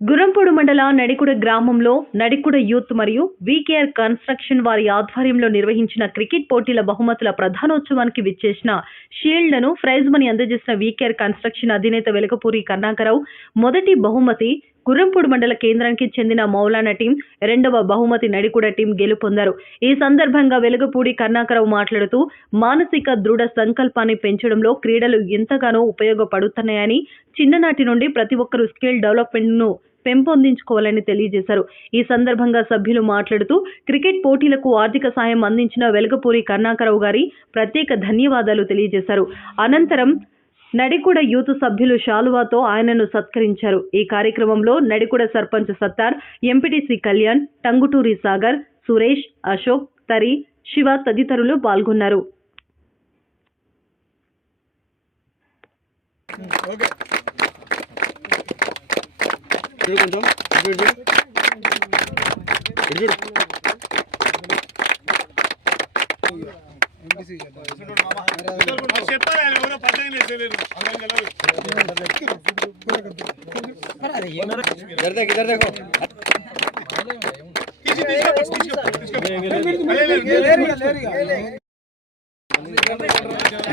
గురంపూడు మండల నడికుడ గ్రామంలో నడికుడ యూత్ మరియు వీకేఆర్ కన్స్ట్రక్షన్ వారి ఆధ్వర్యంలో నిర్వహించిన క్రికెట్ పోటీల బహుమతుల ప్రధానోత్సవానికి విచ్చేసిన షీల్డ్లను ప్రైజ్ మనీ అందజేసిన వీకేఆర్ కన్స్ట్రక్షన్ అధినేత వెలకపూరి కర్ణాకరావు మొదటి బహుమతి గుర్రంపూడి మండల కేంద్రానికి చెందిన మౌలానా టీం రెండవ బహుమతి నడికుడ టీం గెలుపొందారు ఈ సందర్భంగా వెలగపూడి కర్ణాకరావు మాట్లాడుతూ మానసిక దృఢ సంకల్పాన్ని పెంచడంలో క్రీడలు ఎంతగానో ఉపయోగపడుతున్నాయని చిన్ననాటి నుండి ప్రతి ఒక్కరూ స్కిల్ డెవలప్మెంట్ను పెంపొందించుకోవాలని తెలియజేశారు. ఈ సందర్భంగా సభ్యులు మాట్లాడుతూ క్రికెట్ పోటీలకు ఆర్థిక సాయం అందించిన వెలగపూరి కర్ణాకరావు గారి ప్రత్యేక ధన్యవాదాలు తెలియజేశారు. అనంతరం నడికుడ యూత్ సభ్యులు శాలువాతో ఆయనను సత్కరించారు. ఈ కార్యక్రమంలో నడికుడ సర్పంచ్ సత్తార్ ఎంపీటీసీ కళ్యాణ్ టంగుటూరి సాగర్ సురేష్ అశోక్ తరి శివ తదితరులు పాల్గొన్నారు. చూడు इधर देख इधर देखो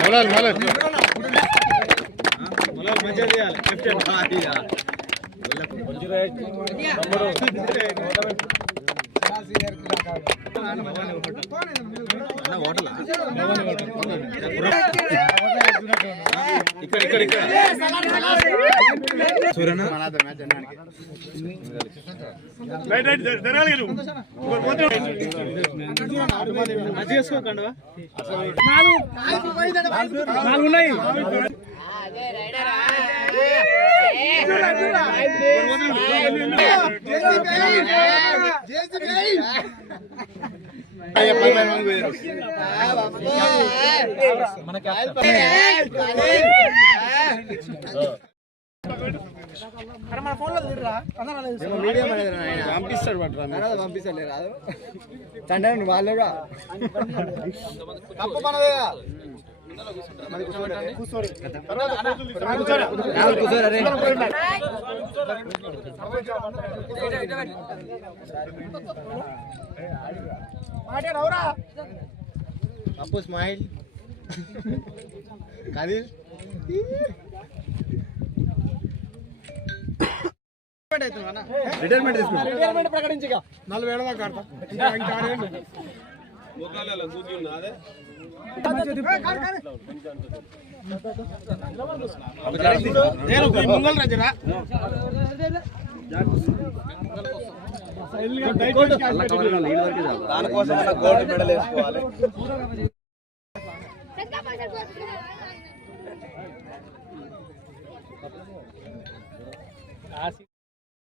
मलाल मलाल मलाल मज़ा दिया कैप्टन खा दिया ಹೋಟೆಲ್ ఇక్కడ ఇక్కడ ఇక్కడ సూర్యనా నాలుగు ఉన్నాయి పంపిస్తాడు పంపిస్తాడు రాదు తండ్రి వాళ్ళేగా తప్పు మనదేగా అప్పు స్మైల్ కదిల్ రిటైర్మెంట్ తీసుకుంటా రిటైర్మెంట్ ప్రకటించగా. నలభై ఏళ్ళ దాకా ఆడతా ఇంకా ఇంకా ఆడేళ్ళు దానికోసం గోల్డ్ మెడల్ వేసుకోవాలి